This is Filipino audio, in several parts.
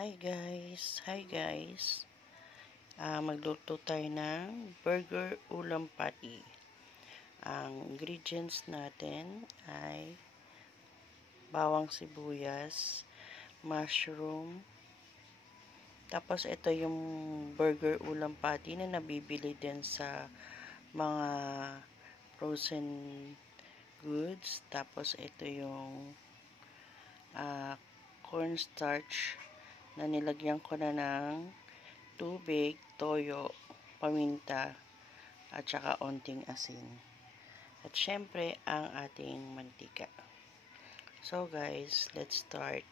Hi guys. Magluto tayo ng burger ulam patty. Ang ingredients natin ay bawang sibuyas, mushroom. Tapos ito yung burger ulam patty na nabibili din sa mga frozen goods. Tapos ito yung cornstarch na nilagyan ko na ng tubig, toyo, paminta, at saka onting asin. At syempre, ang ating mantika. So guys, let's start.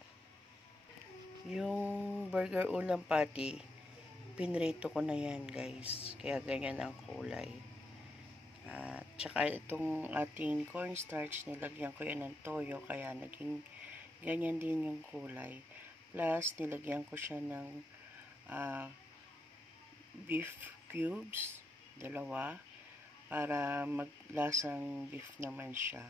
Yung burger ulam patty, pinrito ko na yan guys. Kaya ganyan ang kulay. At saka itong ating cornstarch, nilagyan ko yan ng toyo, kaya naging ganyan din yung kulay. Plus, nilagyan ko siya ng beef cubes, 2, para maglasang beef naman siya.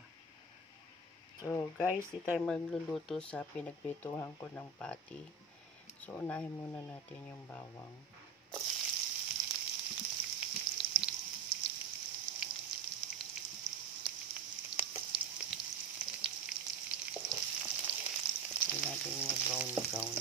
So, guys, di tayo magluluto sa pinagprituhan ko ng patty. So, unahin muna natin yung bawang. Unahin natin yung brown.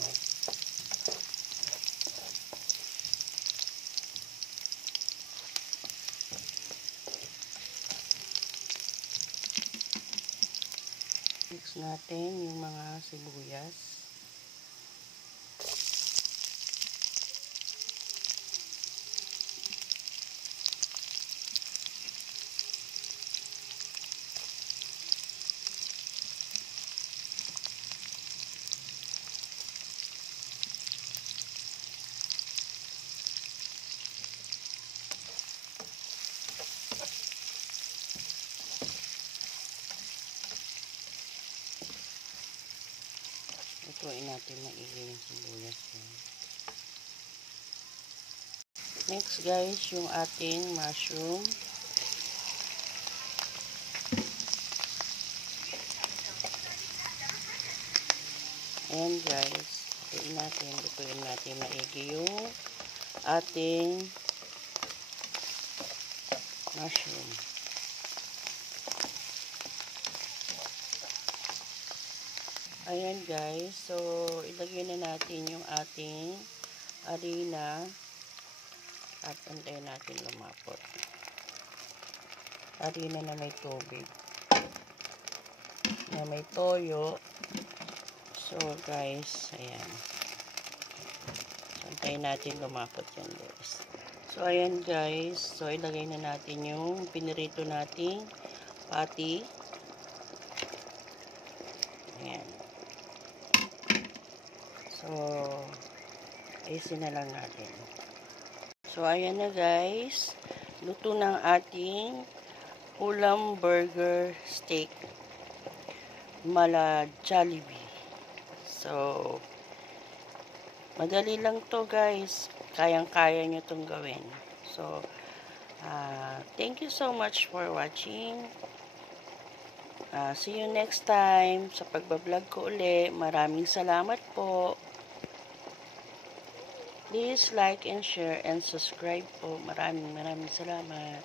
Mix natin yung mga sibuyas. Lutuin natin maigi yung sibuyas yun. Next guys, yung ating mushroom. Ayan guys, lutuin natin maigi yung ating mushroom. Ayan guys, so ilagay na natin yung ating harina at antayin natin lumapot. Harina na may tubig, na may toyo. So guys, ayan. So, antayin natin lumapot yan guys. So ayan guys, so ilagay na natin yung pinirito nating patty. Ayan. So, ayusin na lang natin. So, ayan na guys. Luto ng ating ulam burger steak mala Jollibee. So, madali lang to guys. Kayang-kaya nyo itong gawin. So, thank you so much for watching. See you next time sa pagbablog ko uli. Maraming salamat po. Please like and share and subscribe po. Maraming salamat.